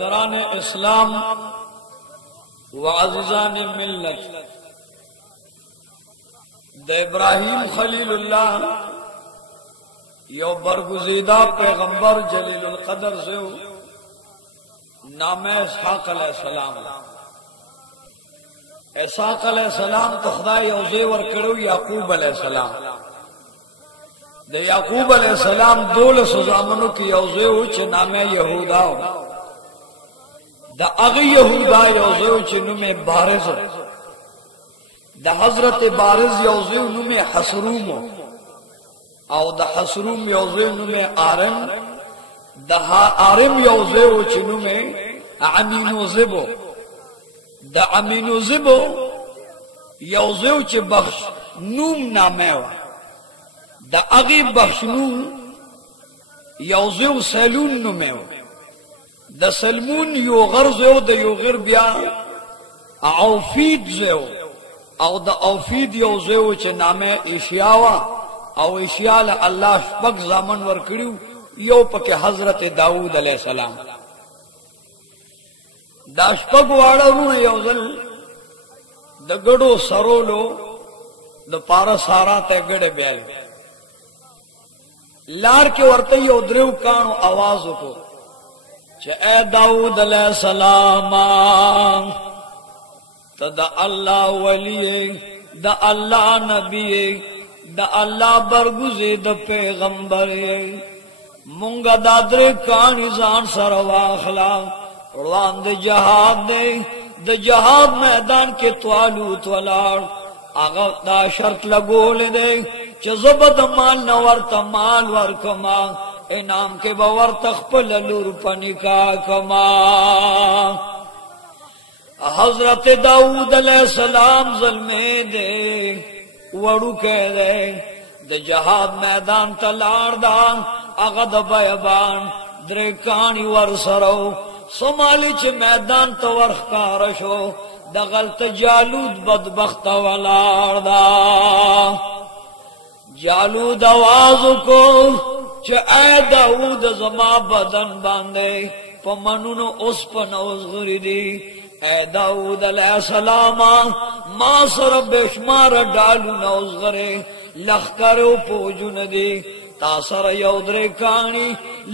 दरान इस्लाम व अज़ीज़ान मिल्लत द इब्राहिम खलीलुल्लाह यो बरगुज़ीदा पैगंबर जलीलुल क़दर से नाम इसहाक़ अलैहिस्सलाम। इसहाक़ अलैहिस्सलाम तो खुदा यौज़े वर करो याकूब अलैहिस्सलाम। द याकूब अलैहिस्सलाम 12 ज़ामनों की यौज़े उच नाम यहूदा द अगी यहूदा यौज़े उच नुमे बारिज़ द हजरत बारिज़ यौज़े नुमे हसरूम और द हसरूम यौज़े नुमे आरम द आरम यौज़े उच नुमे अमीनुज़िबो द अमीनुज़िबो यौज़े उच बख्श नूम नामे द अगी बख्शनून यौज़े सैलून नुमे द सलमून यो गर्ज़ो द यो गिर बिया औफीद जो और द औफीद यौज़े उच नामे इशियावा और इशियाल अल्लाह शपक ज़ामन वर करियो यो पके हजरत दाऊद अलैहिस्सलाम दाशपक वाड़ू यौजल द गड़ो सरोलो द पारा सारा ते गड़े ब्याल लार के वर्ते उद्रेव कानो आवाज को च ए दाऊद अलैहिस्सलाम त the Allah Wali the Allah Nabi the Allah बरगुज़े the पैगंबर मुंगा दादरे कानी जान सरवाखला उड़वान द जहाद मैदान के त्वालूत वलाड़ आगा दा शर्त लगोले दे चजबद माल नवर्त माल वर कमा इनाम के बवर तखपल लूर पनिका कमा। हजरत दाऊद अलैहिस्सलाम ज़ल्मे दे वड़ू कह दे द जहाद मैदान तलाड़ दा अगद बयबान द्रे कानी वर सरो सोमालिच मैदान तो वर्षकारशो दगलत जालूद बदबख्त वलाड़ दा जालूद आवाज को च ए दाऊद जमा बदन बांधे पमनुन उस पनौज गुरिदी ए दाऊद अलैहिस्सलाम मां सर बेशुमार डालू नौज गरे लखकरो पोजुन दी तासर यौद्रे कानी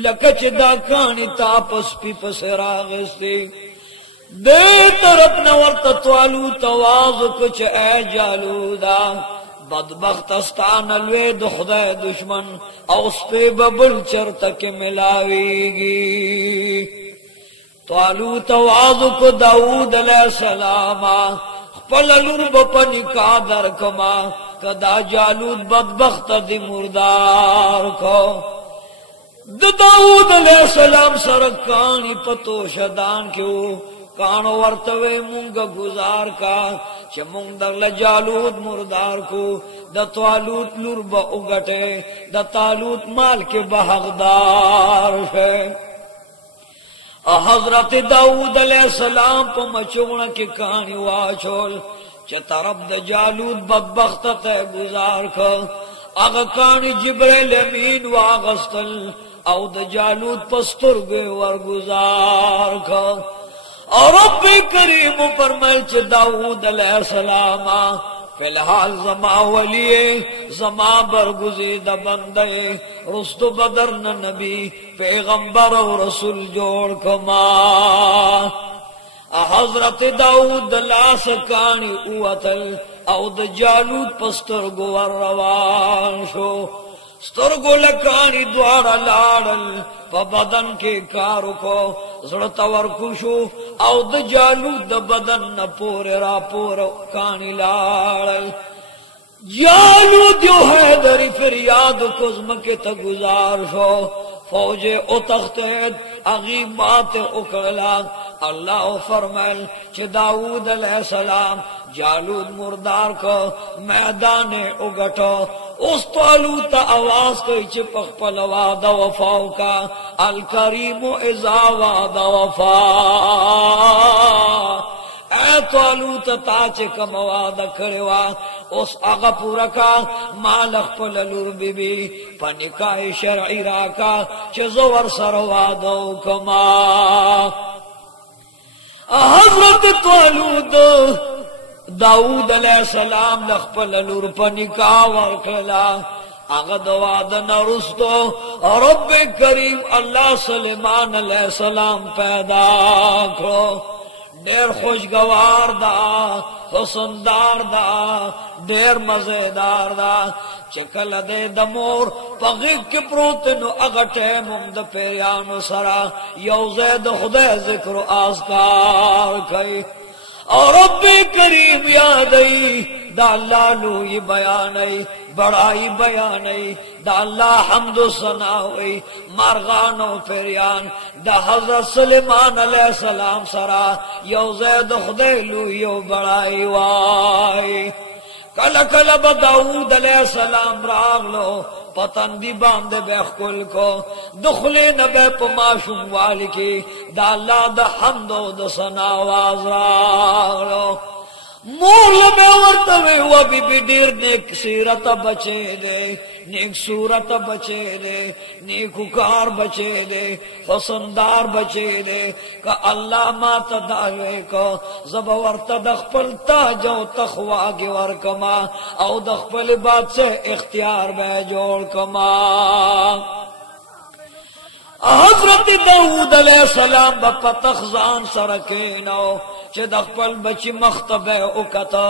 लकच दा कानी तापस पीपस रागस्ती दे तरफ नवर तत्वालू तवाज कुछ ए जालूदा बदबख्त अस्तान अलवे दुखदा दुश्मन औस पे बबल चर तक मिलावेगी तालू तवाज को दाऊद अलैहिस्सलाम पललुर बपनी कादर कमा कदा जालूद बदबख्त दी मुर्दार को दाऊद अलैहिस्सलाम सरकानी पतो शदान क्यों कानो वर्तवे मुंग गुजार का च मुंग दर जालूद मुर्दार को द तालूत लुर ब उगटे द तालूत माल के बहकदार है। हजरत दाऊद अलैहिस्सलाम को मचोण के कहानी वाचोल च तरफ द जालूद बदबख्त ते गुजार को अग कहानी जिब्रील अमीन वागस्तल औ द जालूद पस्तुर गे वर गुजार को और रब करीम फरमाए च दाऊद अलैहिस्सलाम फिलहाल जमा वलिये जमा बरगुज़ीदा बंदे रुस्तु बदर न नबी पैगंबर और रसूल जोड़ कमा। हजरत दाऊद लास कानी उवतल औद जालूद पस्तर गोवर रवान शो स्तरगो लकानी द्वारा लाड़ल प बदन के कारो को जड़तवर खुशो औद जालूद बदन न पोरे रा पोर कानी लाड़ल जालूद यो है दरी फिर याद कुज्म के तगुजार शो फौजे ओ तख्तेद अगी बात उकला अल्लाह फरमाल च दाऊद अलैहिस्सलाम जालूद मुर्दार को मैदान उगटो उस तालूत आवाज को चिपक पलवा द वफाओ का अल करीम इजावा द वफा ए तालूत ताच कमवा द खड़वा उस आगा पूरा का मालक पललुर बीबी पनिका शरई राका चजोवर सरवा दो कमा حضرت والود داود علیہ السلام لخپل لور په نکاح ورکړلا هغه د واده نه وروسته رب کریم الله سلیمان علیہ السلام پیدا کړو ډېر خوشگوار دا حسندار دا ډېر مزیدار دا چکل دے دمور پغیق کی پروت نو اغٹے ممد پیریانو سرا یو زید خدای ذکر و آزکار کئی اور رب کریم یادئی دا اللہ لوی بیانئی بڑائی بیانئی دا اللہ حمد و ثنائی مارغان و پیریان دا حضرت سلیمان علیہ السلام سرا یو زید خدای لوی و بڑائی وائی کل کل با داود علیہ السلام راغلو پتندی باندے بے خکل کو دخلے نبے پماشم والی کی دا اللہ دا حمد و دا ثنا آواز راغلو مول میں ورتوے ہوا بی بی دیر نیک سیرت بچے دے نیک صورت بچے دے نیکوکار بچے دے حسندار بچے دے کہ اللہ ما تدعوے کو زب ورت دخپل تاجو تخواگی ورکما او دخپل بات سے اختیار بے جوڑ کما حضرت داود علیہ السلام با تخزان سرکینو چه د خپل بچی مختبه اوکتا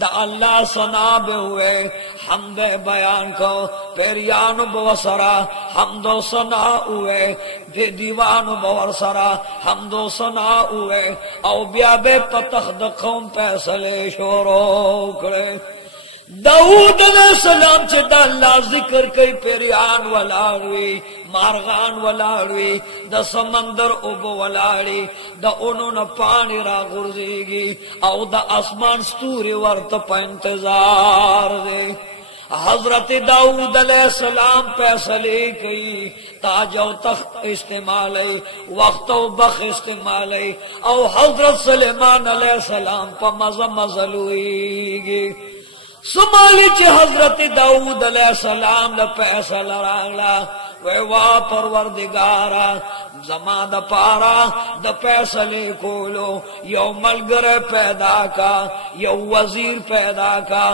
دا اللہ ثنا به ہوئے حمد بیان کو پیریانو بوسرا حمد و ثنا ہوئے بے دیوانو بورسرا حمد و ثنا ہوئے او بیا بے پتخ د قوم فیصلے شروع کرے داود علیہ السلام چه دا اللہ ذکر کئی پیریان ولاڑوی مارغان ولاڑوی دا سمندر اوبو ولاڑی دا انہوں نے پانی را غرزیگی او دا اسمان ستوری ورط پا انتظار دے حضرت داود علیہ السلام فیصلے کئی تاج و تخت استعمالی وقت و بخ استعمالی او حضرت سلیمان علیہ السلام پا مزلوئیگی سمالی چی حضرت داود علیہ السلام دا فیصل راغلا ویوا پروردگارا زما دا پارا دا فیصلے کولو یو ملگر پیدا کا یو وزیر پیدا کا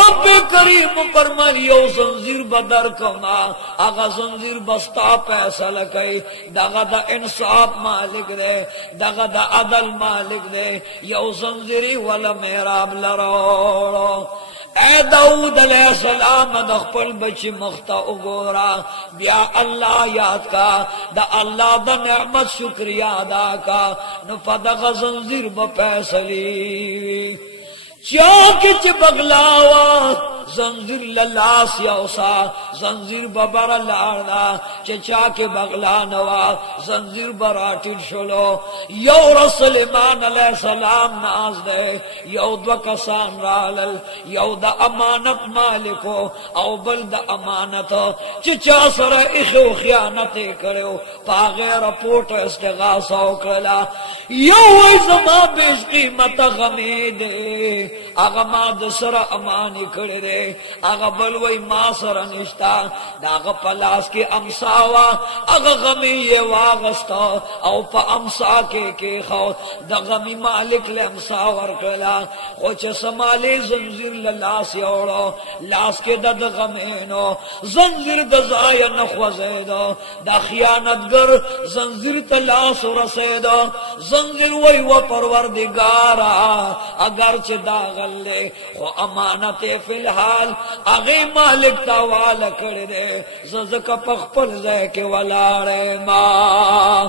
رب کریم فرمائے یو زنجیر بدر کما اگا زنجیر بستا فیصل کئی داغا دا انصاف مالک دے داغا دا عدل مالک دے یو زنجیری والا میراب لروڑو اے داود علیہ السلام دا خپل بچی مختا اگورا بیا اللہ یاد کا دا اللہ دا نعمت شکریہ ادا کا نو پا زنجیر با فیصلی چاکی چی بغلاوا زنجیر للاس یوسا زنجیر ببر لارنا چی چاکی بغلانوا زنجیر براٹل شلو یو رسلمان علیہ السلام ناز دے یو دو کسان رالل یو دا امانت مالکو او بل دا امانت چی چا سر اخو خیانتے کرو پا غیر پوٹ استغاثو کرلا یو ایزما بیش قیمت غمید آغا ما دسر امانی کردے آغا بلوی ما سر نشتا دا آغا پلاس کی امساوا آغا غمی یہ واغستا او پا امسا کے خو دا غمی مالک لے امساور کرلا خوچ سمالی زنزیر للاس یوڑو لاس کے دا غمینو زنزیر دا زایا نخوزیدو دا خیانتگر زنزیر تلاس رسیدو زنزیر وی و پروردگارا اگرچہ دا غلے خو امانت فی الحال اغی مالک تاوالا کردے ززک پخپل زیک والارے ماں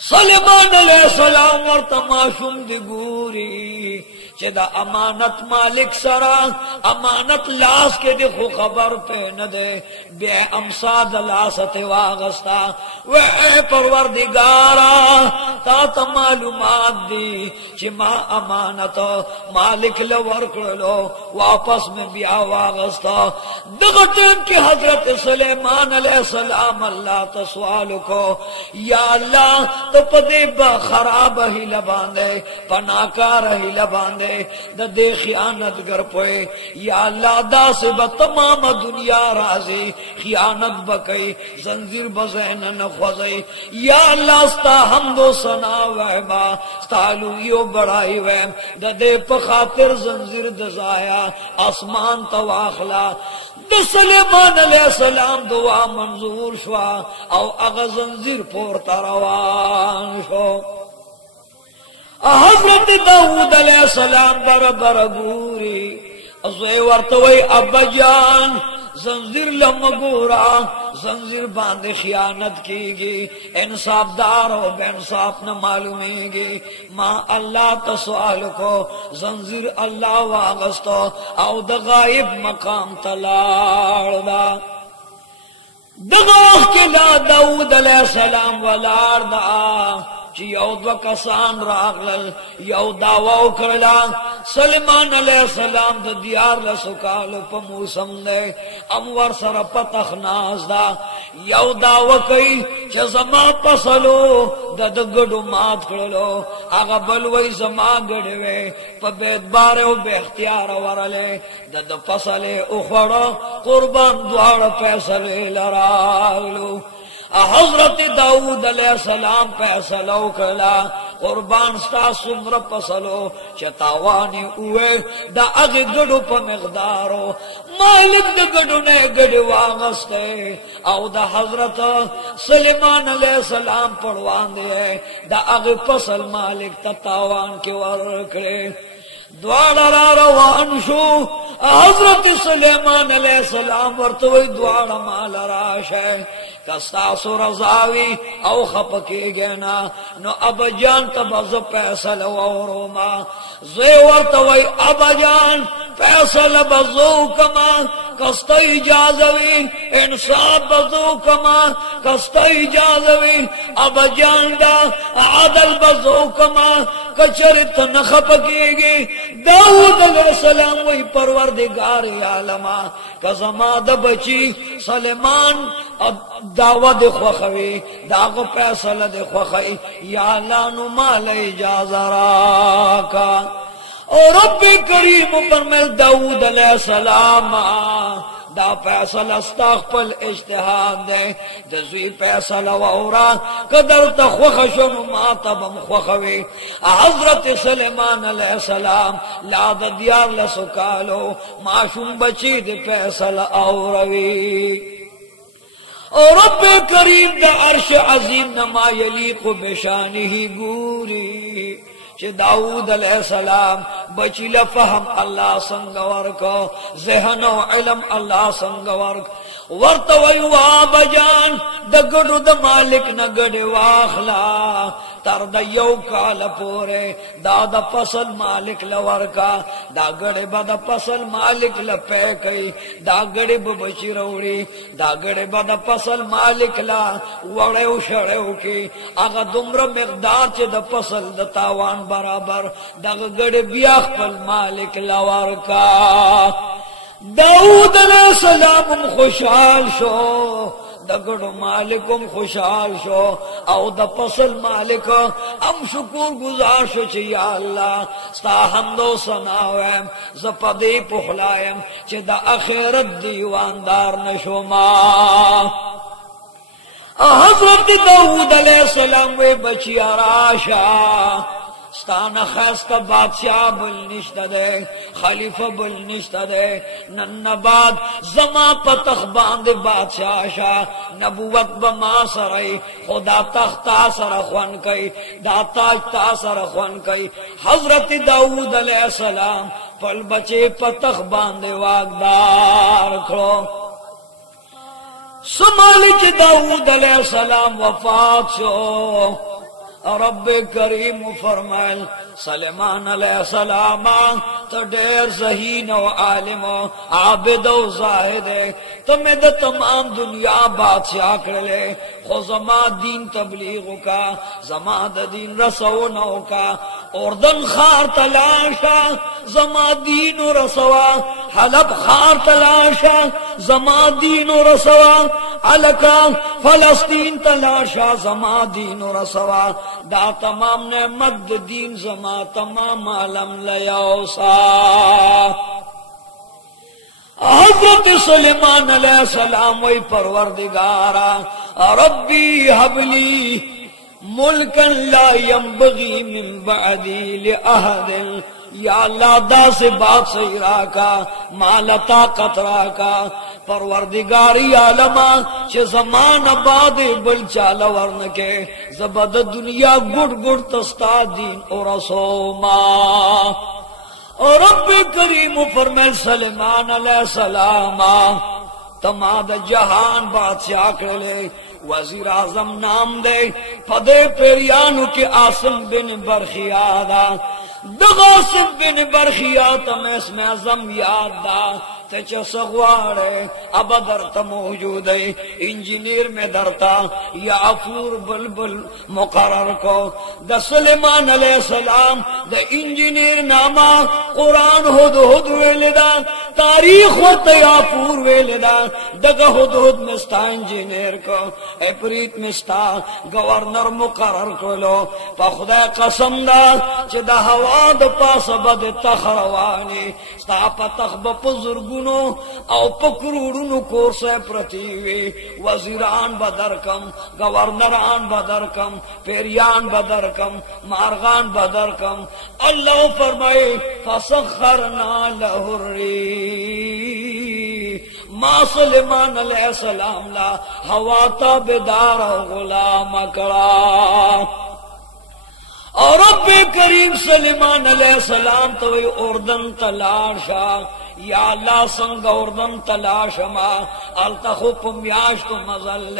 سلیمان علیہ السلام ورطماشم دی گوری چه دا امانت مالک سرا امانت لاس کے دی خو خبر پہ ندے بے امساد لاست واغستا و اے پروردگارا تا تا معلومات دی چه ما امانت مالک لورکلو واپس میں بیا واغستا دغتن کی حضرت سلیمان علیہ السلام اللہ تسوال کو یا اللہ تو پدے با خراب ہی لباندے پناکار ہی لباندے दे दे खियानत गर पोए या अल्लाह दा से तमाम दुनिया राजी खियानत बकई जंजीर बजैन न ख्वजई या अल्लाह स्ता हमदो सना वहबा स्तालुयो बड़ाई वह दे पखातिर जंजीर दजाया आसमान तवाखला सुलेमान अलैहिस्सलाम दुआ मंजूर शुआ औ अग जंजीर पोरता रवान शो हजरत दाऊद अलैहिस्सलाम बर गुरी अज़े वर्तवई अब्बाजान जंजीर लमगोरा जंजीर बांधे खियानत कीगी इंसाफदार हो बेइंसाफ न मालूमेगी माँ अल्लाह तसवाल को जंजीर अल्लाह वागस्तो औ द गायब मकाम तलाड़ा दगाह के ला दाऊद अलैहिस्सलाम वलारदा ची यौ दो कसान रागलल यौ दावा उकड़ला सुलेमान अलैहिस्सलाम द दियार लसुकालो प मौसम दे अमवर सर पतख नाजदा यौ दावा कई च जमा पसलो द गडो मात कड़लो आगा बलवई जमा गड़वे प बेद बारे बे इख्तियार वरले द फसले उखड़ो कुर्बान द्वार फैसले लरालो हजरत दाऊद अलैहिस्सलाम फैसलो कला कुर्बान स्ता सुमर पसलो चतावानी उए द अग गडो प मिकदारो मालिक द गडो ने गड वागस्ते औ द हजरत सुलेमान अलैहिस्सलाम पड़वान दे द अग फसल मालिक ततावान के वरकड़े द्वारा रवान शो हजरत सुलेमान अलैहिस्सलाम वर्तवई द्वारा माल राश है कस्तासु रजावी औ खपके गेना नो अब जान तबज पैसल औरोमा जे वर्तवई अब जान पैसल बजो कमा कस्ता इजाजवी इंसाफ बजो कमा कस्ता इजाजवी अब जान दा आदल बजो कमा कचरित न खपकेगी दाऊद अलैहिस्सलाम वही परवरदिगार आलमा कसमा द बची सुलेमान दावा दे ख्वखवी दागो फैसला दे ख्वखई या लानु माल इजाजरा का और रब करीम पर मैं दाऊद अलैहिस्सलाम दा फैसला अस्तगफल इज्तिहाद दे दजी फैसला वौरा कदर तख्वखशुन मातबम ख्वखवी हजरत सुलेमान अलैहिस्सलाम लाद दियार लसुकालो माशूम बची दे फैसला औरवी और रब करीम द अर्श अजीम नमा यलीक बेशानिही गूरी चे दाऊद अलैहिस्सलाम बचिल फहम अल्लाह संगवर को ज़हन व इल्म अल्लाह संगवर वर्तवयुआ बजान द गडु द मालिक न गडे वाखला तर द यौ काल पोरे दादा फसल मालिक लवर का दा गडे बद फसल मालिक लपे कई दा गडे बची रौड़ी दा गडे बद फसल मालिक ला वड़े उछड़े की आगा दुम्र मिकदार चे द फसल द तावान बराबर दा गडे बियाख पल मालिक लवर का दाऊद अलैहिस्सलाम खुशहाल शो दगड़ो मालिकुम खुशहाल शो औ द फसल मालिक हम शुक्र गुजार शो चे या अल्लाह स्ता हमदो सनावम जपदे पुखलायम चे द आखिरत दीवानदार नशोमा हजरत दाऊद अलैहिस्सलाम वे बचिया राशा स्ताना खैस्ता बादशाह बुल निश्ता दे खलीफा बुल निश्ता दे नन्नबाद जमा पतख बांध बादशाह शाह नबुवत बमा सरई खुदा तख्ता सर ख्वन कई दाताज ता सर ख्वन कई हजरत दाऊद अलैहिस्सलाम पल बचे पतख बांधे वागदार खड़ो सुमालिक दाऊद अलैहिस्सलाम वफात शो रब करीम फरमायल सुलेमान अलैहिस्सलाम तो ढेर ज़हीन व आलिम आबिद व ज़ाहिद तुम्हें द तमाम दुनिया बादशाह कर ले खो जमा दीन तबलीग का जमा द दीन रसोनो का उर्दन खार तलाशा जमा दीन रसवा हलब खार तलाशा जमा दीन रसवा अलका फलस्तीन तलाशा जमा दीन और रसवा दा तमाम नेमत दीन जमा तमाम आलम लयासा। हजरत सुलेमान अलैहिस्सलाम वही परवरदिगारा रब्बी हबली मुल्कन ला यंबगी मिन बअदी लिअहदिन, या अल्लाह दा से बात सही राका मालता कतरा का परवरदिगारी आलमा चे जमान बाद बल चाल वर्ण के जबद दुनिया गुड़ गुड़ तस्ता दीन और सोमा। और रब करीम फरमाए सलेमान अलैहिस्सलामा तमाद जहान बादशाह करे वजीर आजम नाम दे पदे पेरियानु के आसिम बिन बरखियादा दगासिम बिन बरखिया तमें इसमें आजम याद दा ते सगवाड़े अब दरता मौजूद है इंजीनियर में दरता याफूर बुलबुल मुकर्रर को द सुलेमान अलैहिस्सलाम द इंजीनियर नामा कुरान हुद हुद वेलदा तारीख व याफूर वेलदा दग हुद हुद मिस्ता इंजीनियर को एप्रीत मिस्ता गवर्नर मुकर्रर को लो पा खुदा कसम दा च द हवा द पास बद तखरवानी स्ता पतख बुजुर्ग औ पकरूड़ू कोर्स प्रतिवे वजीरान बदरकम गवर्नरान बदरकम पेरियान बदरकम मारगान बदरकम। अल्लाह फरमाए फसखरना लहुर्री मा सुलेमान अलैहिस्सलाम ला हवाता बेदार गुलाम कड़ा। और रब करीम सुलेमान अलैहिस्सलाम तो उर्दन तलाशा या अल्लाह संग उर्दन तलाशमा अल्तखुप म्याश तो मजल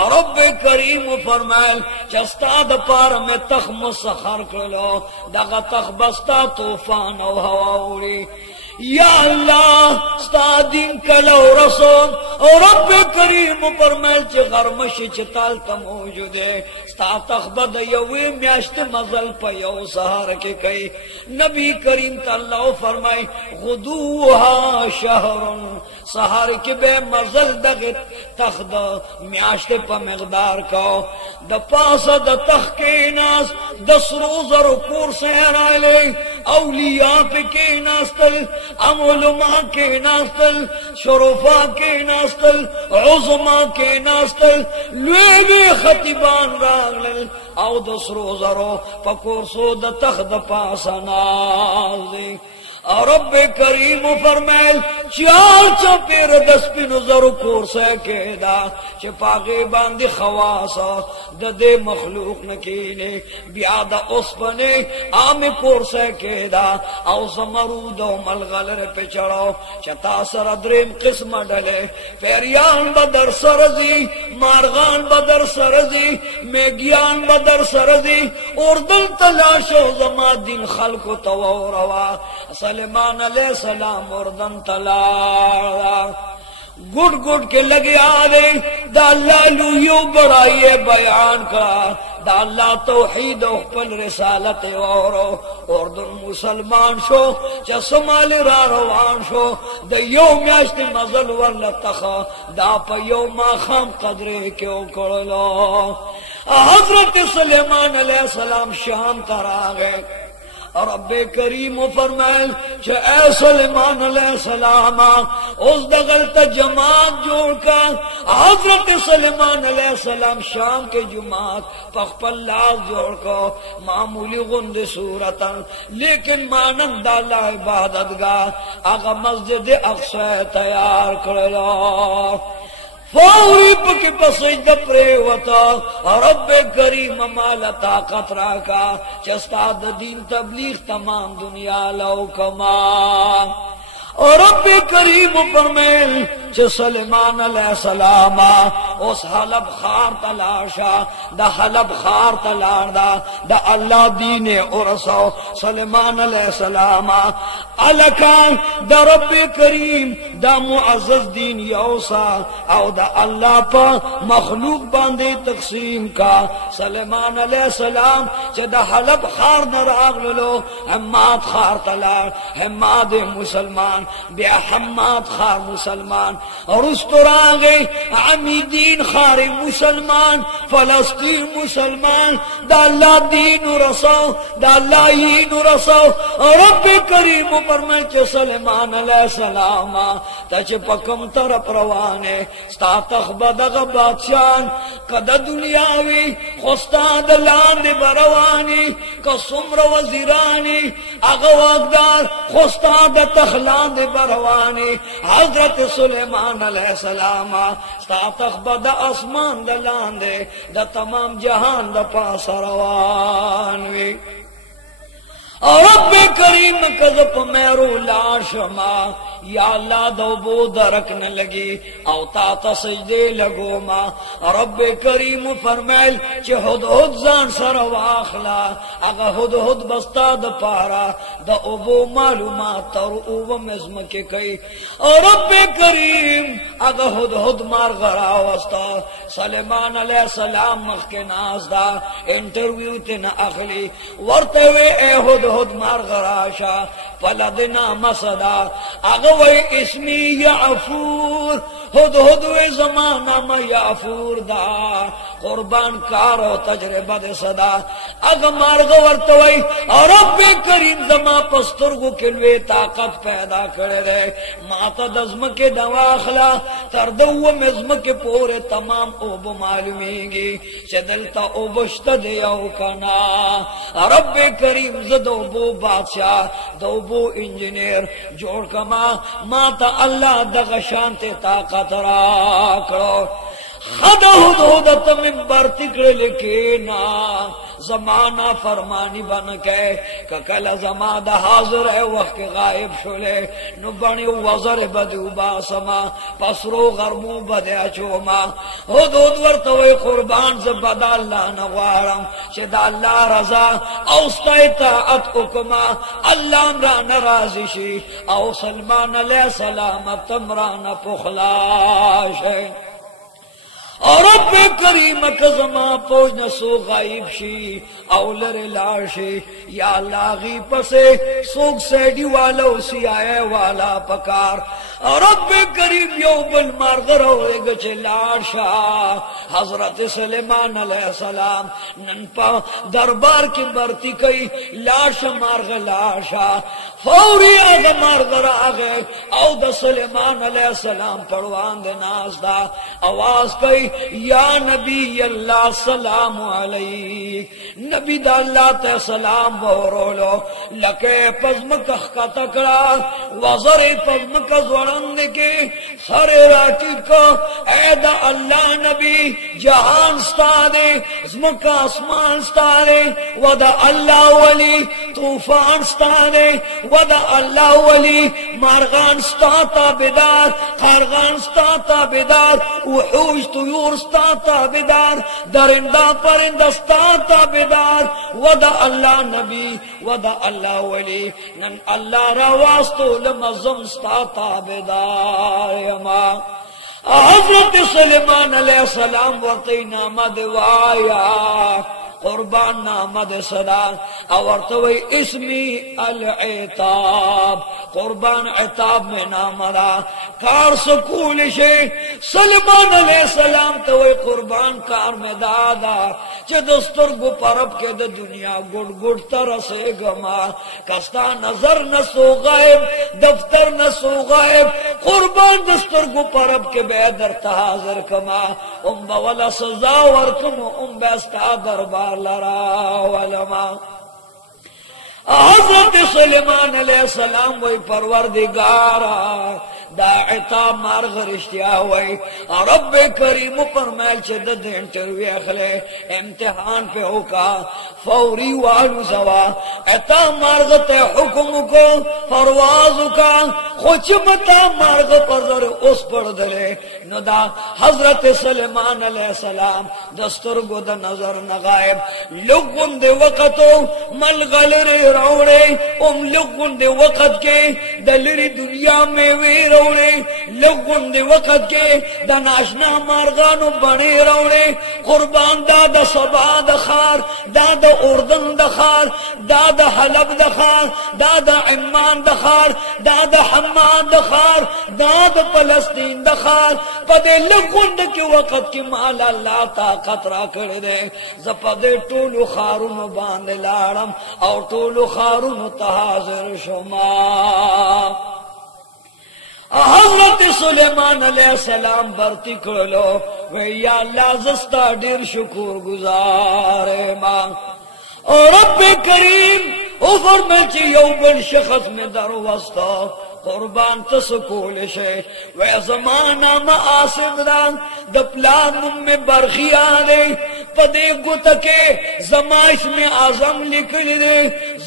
और रब करीम फरमायल चस्ताद पार में तख मुसखर करो दगा तख बस्ता तूफान और हवा उड़ी या अल्लाह स्तादीन कलो रसोल और रब करीम फरमायल च गरमश चताल मौजूद है स्ता तखबद यवे म्याश्त मजल पयो सहर के कई नबी करीम तल्लाह फरमाए गुदूहा शहरुन सहर के बे मजल दग तखद म्याश्त प मकदार को द पास द तख के नास 10 रोज रुकूर से हराले औलिया के नास्तल अमोलमा के नास्तल शरोफा के नास्तल उज़मा के नास्तल लुएबे खतीबान रागल औ 10 रोज रो पकोर सो द तखद पासनाज़। और रब करीम फरमायल चार चपेर 10 पिनजर कोर्स केदा चपागे बांध खवास ददे मखलूक नकीने ब्यादा उस बने आम कोर्स केदा औ समरूद मलगलर पे चढ़ो चता सर द्रेम किस्म डले पेरियान बदर सरजी मारगान बदर सरजी मेगियान बदर सरजी उर्दन तलाशो जमा दिन खल्क तवरवा सुलेमान अलैहिस्सलाम उर्दन तला गुड गुड के लगे आवे दाल्लालू यो बड़ाई बयान का दाल्ला तौहीद खपल रिसालत और उर्दन मुसलमान शो च सोमाली रा रवान शो द यौम याश्त मजल वल तख दा प यौम खम कदरे क्यों कळलो। हजरत सुलेमान अलैहिस्सलाम शाम तरा गए और रब्बे करीम फरमायल ए सुलेमान अलैहिस्सलाम उस दगलत जमात जोड़ कर हजरत सुलेमान अलैहिस्सलाम शाम के जुमात पखपल्लाज जोड़ को मामूली गुंद सूरत लेकिन मानंद अल्लाह इबादत गाह आगा मस्जिद अक्सा तैयार कर लो फौरी पके पसज प्रेवता रब करीम माला ताकत राका चस्ताद दीन तबलीग तमाम दुनिया लो कमा। और रब करीम फरमाए च सुलेमान अलैहिस्सलाम उस हलब खार तलाशा दा हलब खार तलाड़ा दा अल्लाह दीन उरसो सलेमान अलैहिस्सलाम अलकान दा रब करीम दा मुअज़्ज़ज़ दीन यौसा औ दा अल्लाह पा मखलूक बांधे तकसीम का सलेमान अलैहिस्सलाम चे दा हलब खार नरागलो हम्माद खार तलाड़ हम्माद मुसलमान बे हम्माद खार मुसलमान और उस तरह गए अमीदीन खारे मुसलमान फलस्तीन मुसलमान दा अल्लाह दीन रसो दा अल्लाह ईन रसो रब करीम पर मैं चे सलेमान अलैहिस्सलाम तचे पकम तरफ रवाने स्ता तखबदग बादशाह कदा दुनियावी खुस्ता दलान बरवानी कसुम्र वजीरानी अगवागदार खुस्ता द तखलान बरवानी हजरत सुलेमान अलैहिस्सलाम स्ता तखबद आसमान दलान दे द तमाम जहान द पास रवानवी और रब करीम कज़प मेरो लाशमा या अल्लाह दो बो दरक न लगी औता तसजदे लगो मा रब करीम फरमाइल चे हुदहुद जान सर वाखला अगा हुदहुद बस्ता द पारा द ओबो मालूमात और ओब मज़म के कई और रब करीम अगा हुदहुद मार गरा वस्ता सलेमान अलैहिस्सलाम मख के नाज़दा इंटरव्यू ते न अखली वर्ते वे ए हुदहुद मार गराशा पलदना मसदा अगवे इसमी याफूर हुदहुद वे जमाना में याफूर दा कुर्बान कारो तजरबा दे सदा अग मार गवर्तवई और रब करीम जमा पस्तुर्गु के लिए ताकत पैदा करे रे माता दज़म के दवाखला तरदव मज़म के पूरे तमाम ओब मालूमीगी चदलता ओबश्त दे कना रब करीम जदो बो बादशाह दो बो इंजीनियर जोड़ कमा माता अल्लाह दगशांते ताकत राकड़ो खदा हुदहुदत मिंबर तिकड़े लिखे ना जमाना फरमानी बन के ककला जमादा हाजिर है वक्त गायब शोले नु बणी वजर बदुबा समा पसरो गरमू बदया चोमा हुदहुद वर्तवे कुर्बान से बदा अल्लाह नवारम शेदा अल्लाह रजा औस्ता इताअत हुक्मा अल्लाह अमरा नाराजिशी औ सलमान अलैहिस्सलाम तमरान पुखलाश है और रब करीम कज़मा पोज न सो गायब शी औलर लाशी या अल्लाह गी पसे सोग सैडी वाला उसी आए वाला पकार और रब करीम यौबल मारगरो गचे लाशा हजरत सलेमान अलैहिस्सलाम ननपा दरबार की बरती कई लाश मार्ग लाशा फौरी आग मारगर आगे औ द सलेमान अलैहिस्सलाम पड़वान दे नाजदा आवाज कई या नबी अल्लाह सलाम अलैक नबी दा अल्लाह ते सलाम बोरो लके पज़म का तकड़ा वज़र पज़म का ज़वरंद के सारे राती को ऐदा अल्लाह नबी जहान स्तादे ज़मका आसमान स्तादे वदा अल्लाह वली तूफान स्तादे वदा अल्लाह वली मारगान स्ताता बेदार खारगान स्ताता बेदार वहूश तुयूर स्ताता बेदार दरिंदा परिंदा स्ताता बेदार वदा अल्लाह नबी वदा अल्लाह वली नन अल्लाह रवास्तो लमज़म स्ताता बेदार यमा हज़रत सलेमान अलैहिस्सलाम वर्ती नामद वाया कुर्बान नामद सदा और तो इसमी अल-इताब कुर्बान इताब में नामदा कार सकूल से सलेमान अलैहिस्सलाम तो कुर्बान कार में दादा चे दस्तुर गु परब के द दुनिया गुड़ गुड़ तरह से गमा कस्ता नजर न सो गायब दफ्तर न सो गायब कुर्बान दस्तुर गु परब के बेदर तहाजर कमा बवला सजा वर्कम बेस्ता दरबार लरा वलमा हज़रत सलेमान अलैहिस्सलाम वही परवरदिगारा दाइता मार्ग रिश्तिया हुई रब करीम पर मैल से दद इंटरव्यू अखले इम्तिहान पे होका फौरी वालू सवा एता मार्ग ते हुक्म को परवाज का खोच मता मार्ग पर उस पड़ दले नदा हजरत सलेमान अलैहिस्सलाम दस्तर गोद नजर नगायब लोगुन दे वक़तो मलगल रे रोड़े उम लोगुन दे वक़त के दलरी दुनिया में वे रोड़े लोगुन दे वक़त के दनाशना मार्गानो बने रोड़े कुर्बान दादा सबा दखार दादा उर्दन दखार दादा हलब दखार दादा इमान दखार दादा हम्मान दखार दादा फलस्तीन दखार पदे लगुंड के वक़्त की माल अल्लाह ताकत रा कर दे जपदे टोलू खारून बांध लाड़म और टोलू खारून तहाज़िर शुमा हजरत सुलेमान अलैहिस्सलाम बरती करो भैया अल्लाह जस्ता ढेर शुक्र गुजारे मां और रब्बे करीम उफर में यौबन शख्स में दरवस्ता कुर्बान तसकूल शे वह जमाना मासिमदान दपलान में बरखिया दे पदे गुतके जमाइश में आजम लिखल दे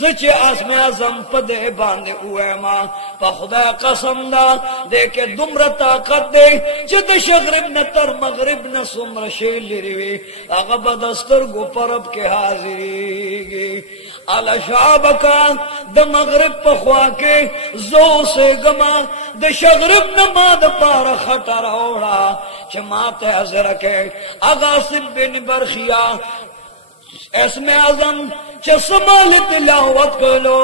जचे आसम आजम पदे बांधे हुए मां पखुदा कसम दा दे के दुम्र ताकत दे चित शगरिब न तर मगरिब न सुम्र शेल रिवे अग बदस्तर गो परब के हाजिरी अला शाबका द मगरिब पखवा के जो से गमा द शगरिब नमा द पार खटर ओड़ा चमाते हजर के अगासिब बिन बरखिया इसमें आजम चसमाल तिलावत कलो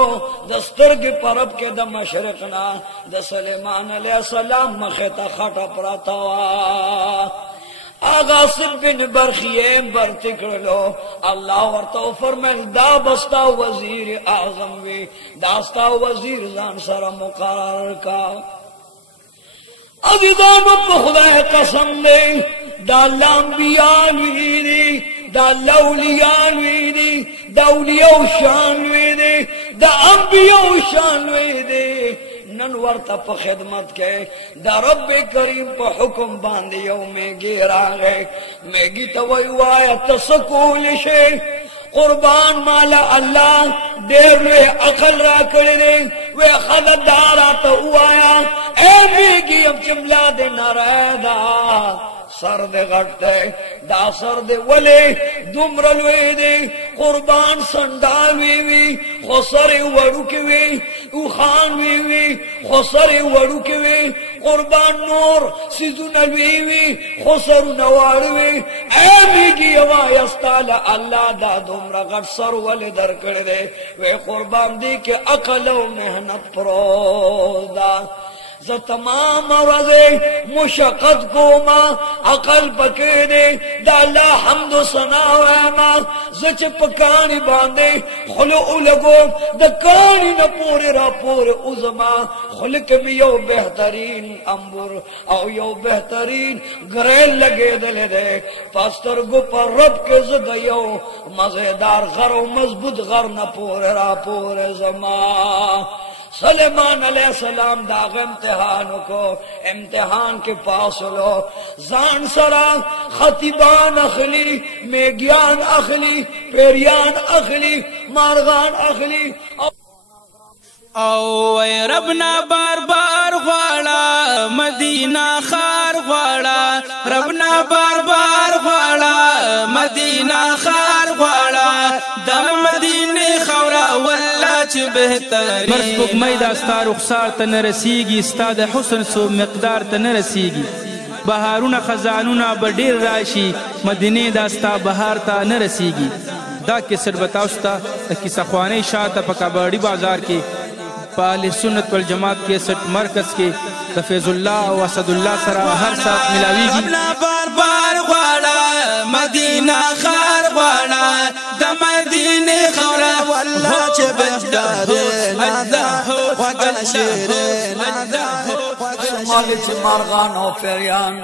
दस्तर के परब के द मशरकना द सलेमान अलैहिस्सलाम मखेता खटा प्रतावा आगासिब बिन बरखिए बरती करो अल्लाह वर्तो फरमाइल दा बस्ता वजीर आजम वे दास्ता वजीर जान सारा मुकर्रर का अजीदानो खुदा कसम दे दालांबियानी दालौलियानी दौलियो शानवे दा अंबियो शानवे नन वर्ता प खिदमत के दा रब्बे करीम प हुक्म बांधियो में गिरा गए मैगी तवैया तसकूल शे कुर्बान माला अल्लाह देर वे अकल रा करे वे खददारा तो आया ए मैगी अब चिमला दे नारायदा सर दे घटते दा सर दे वले दुमरल वे दे कुर्बान संडाल वी खुसरे वड़ू के वे उखान वी खुसरे वड़ू के वे कुर्बान नूर सिजुनल वी खुसर नवाड़ वे ए मिगी अवायस्ताला अल्लाह दा दुमरा घट सर वले दर कर दे वे कुर्बान दी के अकल मेहनत प्रोदा ज तमाम वज़े मुशक्क़त को मां अकल पके दे दाला हमद सना मा जच पकानी बांधे खुलो लगो द कानी न पूरे रा पूरे उजमा खुल के भी यो बेहतरीन अंबुर और यो बेहतरीन ग्रेल लगे दले दे पास्तर गो पर रब के जदयो मजेदार घर मजबूत घर न पूरे रा पूरे जमा सलेमान अलैहिस्सलाम दाग इम्तिहान को इम्तिहान के पास लो जान सरा खतीबान अखली में ज्ञान अखली पेरियान अखली मारगान अखली او ربنا بار بار غواړه مدینه خار غواړه ربنا بار بار غواړه مدینه خار غواړه د مدینه خورا والله چې بهتري مرسبوک میدا ستا رخسار ته نه رسیږي ستا د حسن سو مقدار ته نه رسیږي بهارونه خزانونه به ډیر راشي مدینه دا ستا بهار ته نه رسیږي دا کیسټ بتاو ستا کیسه خوانی شاته په کباړي بازار کې اهل سنت والجماعت کے سٹ مرکز کے حفیظ اللہ و اسد اللہ سرا ہر ساتھ ملاویږي ربنا بار بار غواړه مدینه خار غواړه د مدینه خورا والله چې بهتره الله وجل شیرنا مالک مارغان او پیریان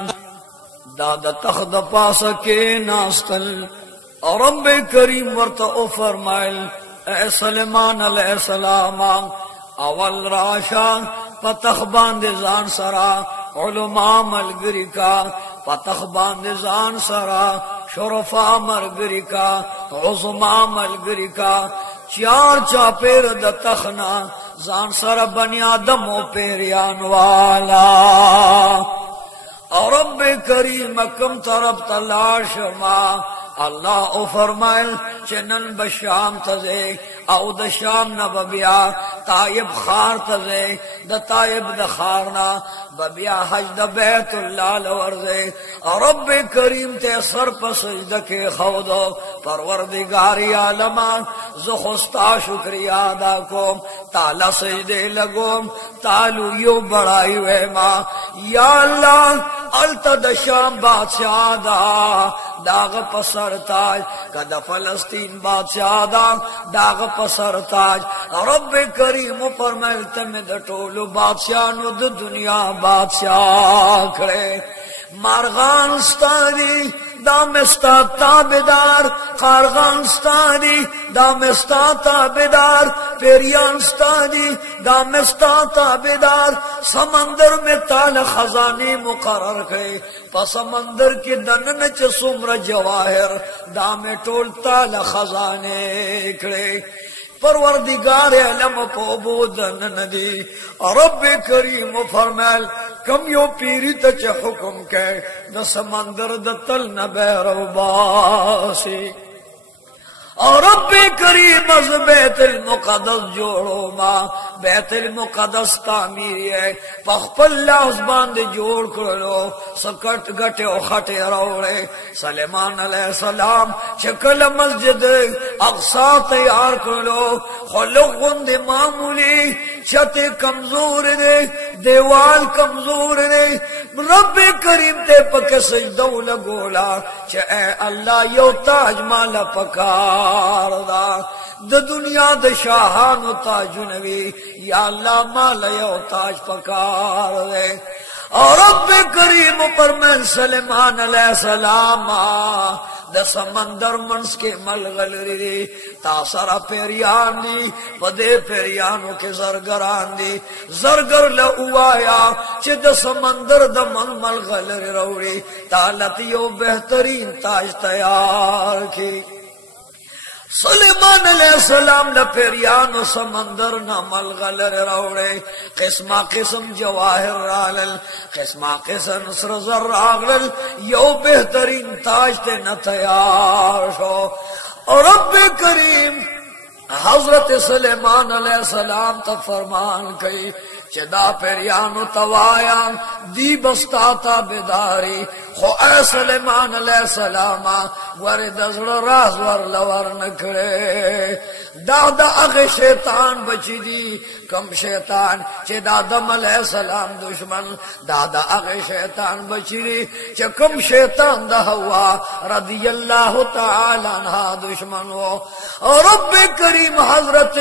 دادا تخت پاس کے ناستل اور رب کریم ورته او فرمایل اے سلیمان علیہ السلام اول راشا پتخ باندې ځان سرا علماء ملګری کا پتخ باندې ځان سرا شرفا ملګری کا عظما ملګری کا چار چاپیر د تخنا जान सर बनी आदमो पेरियान वाला और रब करीम कम तरफ तलाश मा अल्लाह ओ फरमाइल चनन बशाम तजे او د شام نه بیا طائب خار تزه د طائب د خارنا بیا حج د بیت الله لورزه رب کریم ته سر په سجده کې خودو پروردگار عالمان زه خوستا شکریا ادا کوم تعالی سجده لګوم تعالو یو بڑای و ما یا الله الت د شام بادشاہ دا داغ پسر تاج کدا فلسطین بادشاہ دا داغ پسر تاج رب کریم فرمایته مې د ټولو بادشاہانو د دنیا بادشاہ کړې مارغان ستادي دا مستا تابدار قارغان ستادي دا مستا تابدار پیریان ستادي دا مستا تابدار سمندر میں تال خزانے مقرر کړي په سمندر کې دنن چ سمر جواهر دا میں ټول تال خزانے کړي پروردگار علم په بودن ندی رب کریم فرمایل کم یو پیری ته چ حکم کړي د سمندر د تل نه بیرو باسی اور رب کریم از بیت المقدس جوړو ما بیت المقدس تعمیر ہے پخپل لاس باندې جوړ کړلو سکټ غټه او خټه راوړې سليمان علیہ السلام شکل مسجد اقصا تیار کړلو خلقوند معمولی چھت کمزور دے دیوال کمزور دے رب کریم تے پک سجدہ لگولا چ اے اللہ یو تاج مالا پکار دا د دنیا د شاہانو تاجنوی یا اللہ مالا یو تاج پکار دے اور رب کریم پر میں سلیمان علیہ السلام د سمندر منس کے ملغلری دی تاثرہ پیریان دی پدے پیریانوں کے زرگران دی زرگر لہوایا چھ د سمندر د ملغلری روڑی تالت یو بہترین تاج تیار کی سلیمان علیہ السلام لپیریانو سمندر نہ ملغلر روڑے قسمہ قسم جواہر رالل قسمہ قسم نصر زر راغلل یو بہترین تاج تے نہ تیار شو اور رب کریم حضرت سلیمان علیہ السلام تا فرمان کئی چدا پیریانو توایا دی بستاتا بیداری خو اے سلیمان علیہ السلام ور دزڑ راز ور لور نکڑے دا اغ شیطان بچی دی کم شیطان چه دا آدم علیہ السلام دشمن دا اغ شیطان بچی دی چه کم شیطان دا ہوا رضی اللہ تعالی عنہ دشمن ہو اور رب کریم حضرت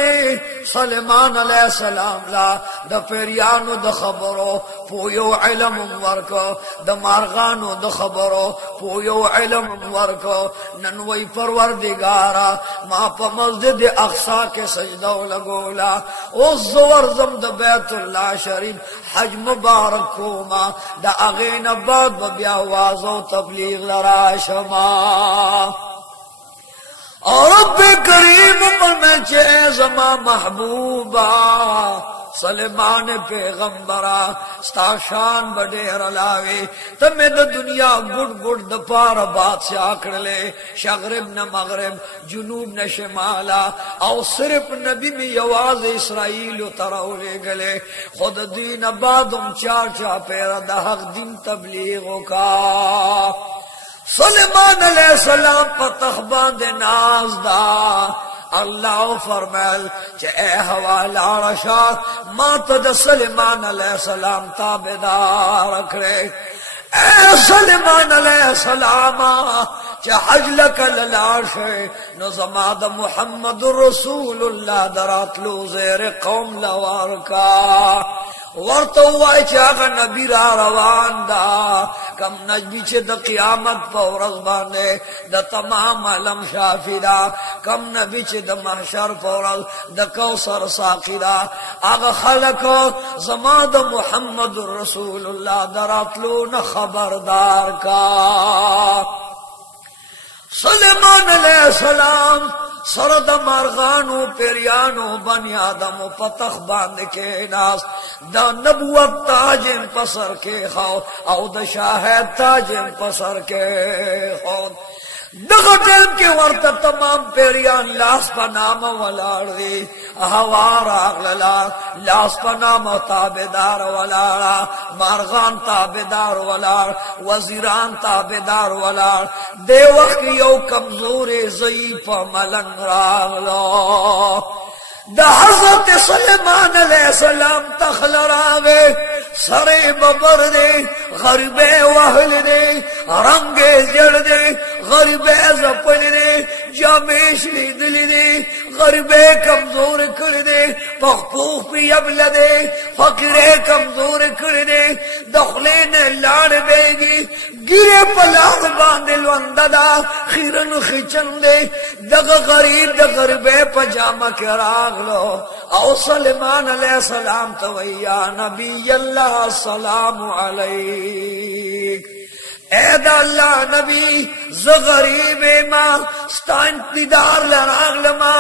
سلیمان علیہ السلام لا دا پیریانو دا خبرو پویو علم ورکو دا مارغانو دا خبرو پویو علم ورکو ننوی پروردگارا ما پا مسجد اقصا کے سجدہ لگولا او زور زم دا بیت اللہ شریف حج مبارک کو ما دا اغین بعد بیا وازو تبلیغ لراشما اور رب کریم پر میں چے زما محبوبا سلیمان پیغمبرا ستا شان بڑیر علاوی تمہیں دا دنیا گڑ گڑ دا پار بادشاہ کڑلے شغرب نہ مغرب جنوب نہ شمالا او صرف نبی میں یواز اسرائیل ترولے گلے خود دین بعدم چار پیرا دا حق دین تبلیغوں کا سلیمان علیہ السلام پتخ باند ناز دا اللہ فرمائل چہ اے حوال عرشا ما تد سلیمان علیہ السلام تابدار رکھرے اے سلیمان علیہ السلام چہ حج لک للاش نظماد محمد رسول اللہ دراتلو زیر قوم لوارکا ورطوائی چه آغا نبی را روان دا کم نجبی چه دا قیامت پا ورز باندے دا تمام علم شافی دا کم نبی چه دا محشر پا ورز دا کوثر ساقی دا آغا خلق زمان دا محمد رسول اللہ دراتلو نخبردار کا سلیمان علیہ السلام سرد مرغانو پیریانو بنی آدمو پتخ باند کے ناس دا نبوت تاجم پسر کے خود او دا شاہد تاجم پسر کے خود دغه ټیم کې ورته تمام پیریان لاس په نامه ولاړ دي هوا راغله لاس په نامه تابعدار ولاړه مارغان تابعدار ولاړ وزیران تابعدار ولاړ دی وخت یو کمزورې ضعیف ملنګ راغله د حضرت سلیمان علیہ السلام تخل راغے سرے ببر دے غریبے وحل دے رنگے جڑ دے غریبے زپل دے جامیش لی دلی دے غریبے کمزور کر دے پخپوخ پی ابل دے فقرے کمزور کر دے دخلین لاڑ بیگی گرے پلاغ باندل ونددا خیرن خچن دے دغ غریب دغ غریبے پجامہ کراغ او سلیمان علیہ السلام تو یا نبی اللہ السلام علیک اے دا اللہ نبی ز غریب ما ستا انتدار لراغ لما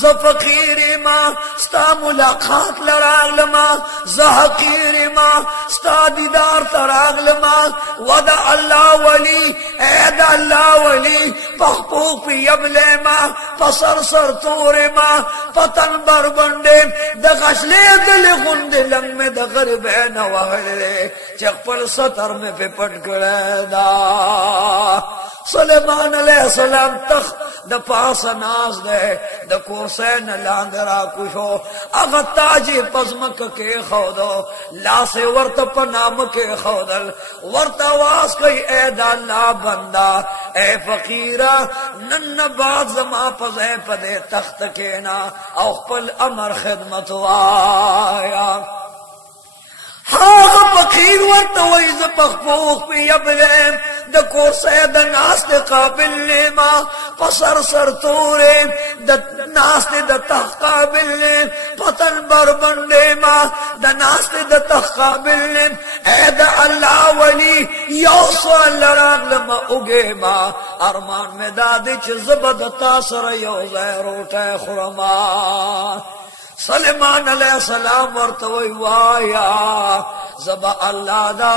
ز فقیر ما ستا ملاقات لراغ لما ز حقیر ما ستا دیدار تراغ لما ودا اللہ ولی اے دا اللہ ولی پخپوک پی یبلے ما پسر سر تور ما پتن بربنڈے دا غشلے دل غند لنگ میں دا غربین وحل دے چکپل سطر میں پہ پٹ گڑے دا سلیمان علیہ السلام تخت دا پاس ناز دے دا کورسین لاندرا کشو اغا تاجی پزمک کے خودو لاسے ورط پنام کے خودل ورط آواز کئی اے دا اللہ بندہ اے فقیرہ نن بات زما پزے پدے تخت کینا او پل امر خدمت وایا هاغه فقیر ورته وای ز پخپوخ پی ابلم د کورسه د ناس د قابل لما پسر سر تورې د ناس د تقابل پتن بربندې ما د ناس د تقابل اے د الله ولی یو سوال راغلم اوګه ما ارمان مې داد چې زبد تاثر یو زهروټه خرما سلیمان علیہ السلام ورتوی وایا زبا اللہ دا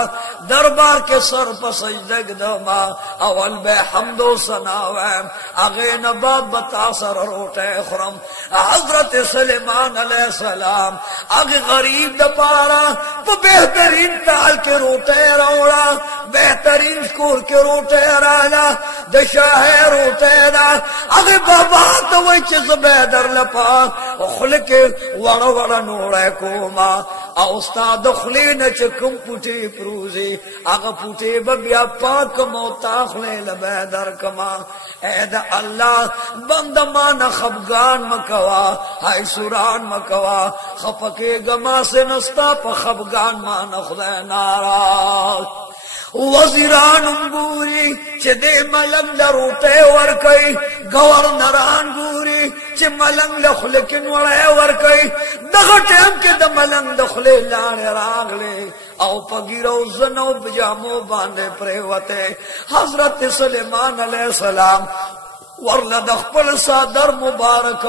دربار کے سر پا سجدگ دما اول بے حمد و ثناویم اغین بعد بتا سر روٹے خرم حضرت سلیمان علیہ السلام اغی غریب دا پارا پا بہترین تال کے روٹے روڑا بہترین شکور کے روٹے رالا دا شاہ روٹے دا اغی بابا توی چیز بیدر لپا خلق وڑا وڑا نوڑے کوما اوستاد خلین چکم پوٹی پروزی اگا پوٹی ببیا پاک موتا خلیل بیدر کما اے دا اللہ بندمان خبگان مکوا ہائی سوران مکوا خفکے گما سے نستا پا خبگان مان خدای ناراض وزیران گوری چه دے ملنگ لروٹے ورکی گورنران گوری چه ملنگ لخلکن وڑے ورکی دغا ٹیم کے دا ملنگ دخلے لانے راغلے او پگیرو زنو بجامو باندے پریوتے حضرت سلیمان علیہ السلام ورلا دخپل صادر مبارک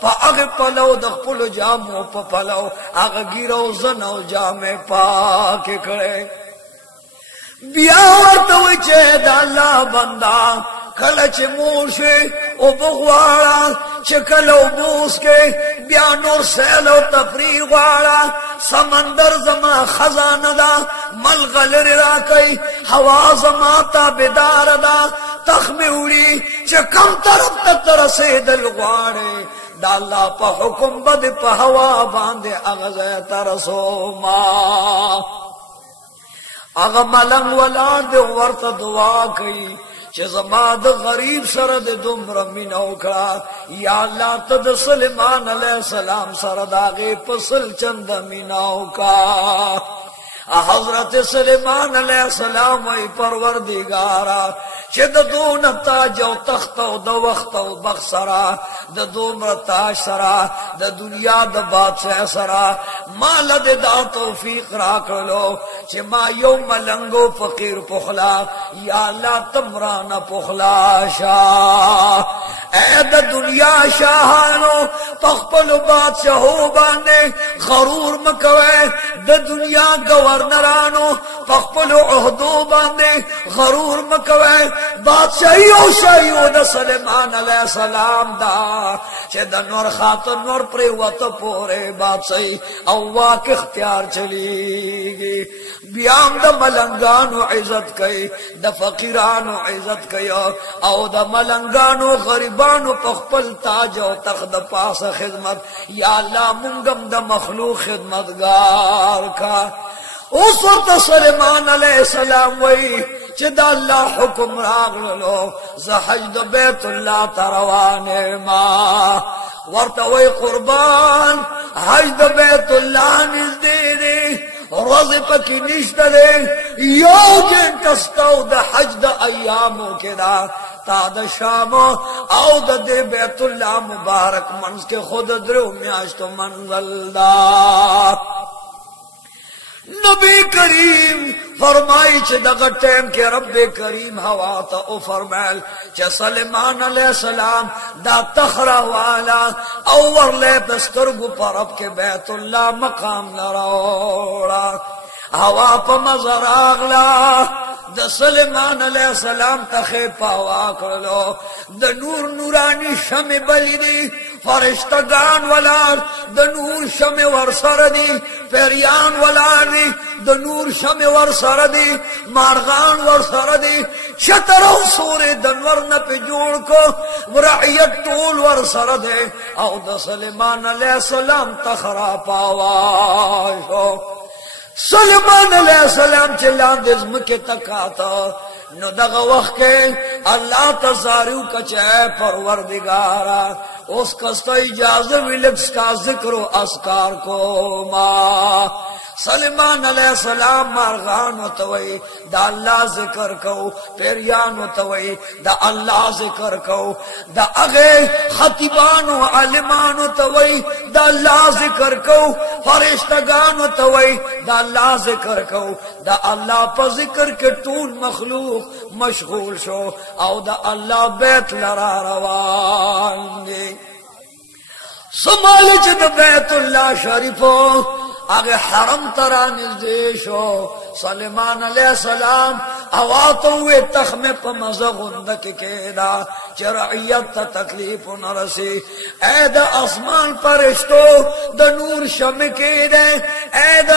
پا اغ پلو دخپل جامو پا پلو اغ گیرو زنو جامے پاک کڑے بیا ورتوی چه دا اللہ بندہ کلچ موشی او بغوارا چکلو بوس کے بیا نور سیلو تفریغوارا سمندر زما خزان دا ملغلر را کئی ہوا زما تابدار دا تخمی اوڑی چکم طرف تترسی دلغوارے دا اللہ پا حکم بد پا ہوا باندے اغزے ترسو ما اغا ملنگ ولار دے ورطا دعا کئی چه زما د غریب سره د دومره مینه وکړه یا الله ته د سلیمان علیه السلام سره د هغې په سل چنده مینه وکړه حضرت سلیمان علیہ السلام وی پروردگارا چه د دون تاج او تخت او د وخت او بخت سرا د دومره تاج سرا د دنیا د بادشاہ سرا مال د دا توفیق را کړلو چې ما یو ملنګو فقیر پخلا یا الله تمرانا پخلا شاه اے د دنیا شاهانو پخپل بادشاہو باندې غرور مکوي د دنیا گورنرانو پخپل عہدو باندې غرور مکوي بادشاہي او شاهي د سليمان عليه السلام دا چې د نور خاطر نور پر وته پوره بادشاہي او واک اختیار چلیږي بیام د ملنګانو عزت کوي د فقیرانو عزت کوي او د ملنګانو غریبانو په خپل تاج او تخت د پاسه خدمت یا الله مونږم د مخلوق خدمتگار کا اوس ورته سليمان عليه السلام وای چې د الله حکم راغلو زه حج د بیت الله تروانه ما ورته وای قربان حج د بیت الله نږدې دی روزه پکې نشته دی یو جنټ ستو د حج د ایامو کې دا تا د شام او د بیت الله مبارک منځ کې خود درو میاشتو منزل دا نبی کریم فرمائی چې دغه ټیم کې رب کریم هوا ته او فرمایل چې سليمان عليه السلام دا تخرا والا او ورله پسترګو پرب کې بیت الله مقام لراوړه هوا په مزر اغلا د سليمان عليه السلام ته پاوا کړلو د نور نورانی شمع بلیدي فرشتگان ولار د نور شمع ور سره دي پیریان ولار دي د نور شمع ور سره دي مارغان ور سره دي شتر او سورې د نور نه په جوړ کو ورعیت ټول ور سره دي او د سليمان عليه السلام تخرا پاوا شو سليمان عليه السلام چې لاندې زمکه تکاته نو دغه وخت کې الله تزارو کچه پروردگارا اس کستا اجازه ویلک ستا ذکر و اسکار کو ما سليمان عليه السلام مارغان وتوي دا الله ذکر کو پیریان وتوي دا الله ذکر کو دا اغه خطیبان و عالمان وتوي دا الله ذکر کو فرشتگان وتوي دا الله ذکر کو دا الله په ذکر کې ټول مخلوق مشغول شو او دا الله بیت لرا روان دي سمالج د بیت الله شریفو اگه حرم ترا نزدې شو سليمان عليه السلام اواتوه تخمه په مزه غونډه کې کېدا چرعیت ته تکلیف نرسي اې د اسمان پرشتو د نور شمع کېده اې د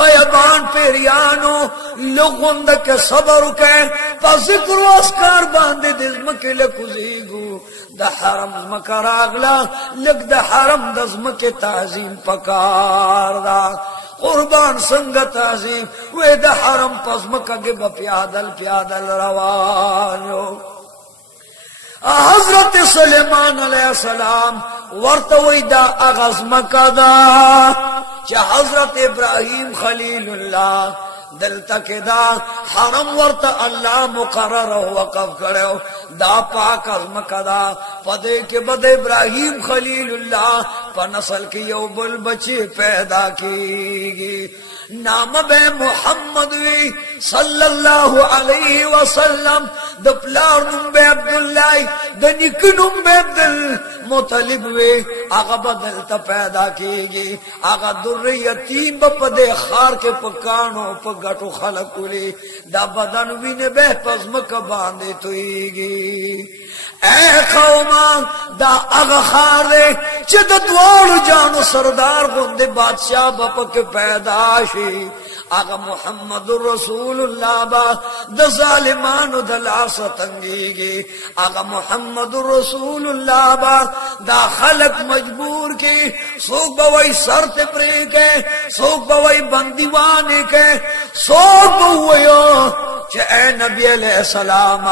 بیابان پیریانو لغونډه کې صبر وکړه په ذکر او اسکار باندې د زمکه لکوزيګو د حرم زمکه راغلا لګ د حرم د زمکه تعظیم پکار دا قربان څنګه تعظیم وې د حرم پزمکه کې په پیادل روانو حضرت سليمان عليه السلام ورته وې دا اغزمکه دا چې حضرت ابراهيم خليل الله دلته کې دا حرم ورته الله مقرر او وقف کړو دا پاک ازمکه دا پدې کې بد ابراهيم خليل الله په نسل کې یو بل بچي پیدا کیږي نام به محمد وی صلی الله علیه وسلم د پلار نوم به عبد الله د نیک نوم به عبد المطلب وی هغه بدل ته پیدا کیږي هغه در یتیم په دې خار کې پکانو په غټو خلق ولي دا بدن وینه به پزمکه باندې تويږي اے قوم دا هغه خار چې د دوړو جانو سردار غوندې بادشاہ بپک پیدا شي اغه محمد رسول الله با د ظالمانو د لاس تنګيږي اغه محمد رسول الله با دا خلق مجبور کی سوق بوي سر ته پرې کې سوق بوي بنديوان کې سوق بويو چې اے نبی عليه السلام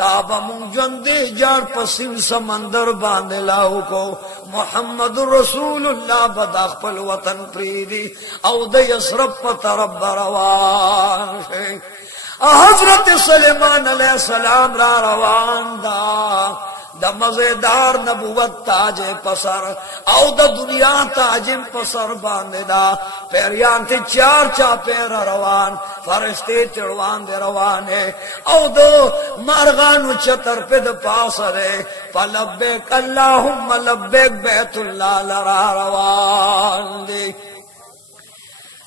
تابا مونږ ژوندې جار پسین سمندر باندې لاو کو محمد رسول الله بد خپل وطن پریدي او د یسرب په طرف روان شي حضرت سليمان عليه السلام را روان دا द मजेदार नबुवत ताज पसर औ द दुनिया ताजिम पसर बांदेदा पेरियान ते चार चा पैर रवान फरिश्ते चढ़वान दे रवाने औ दो मारगानु चतर पे द पासरे पलब्बेक अल्लाहुम्मा लब्बेक बैतुल्लाह लरा रवान दे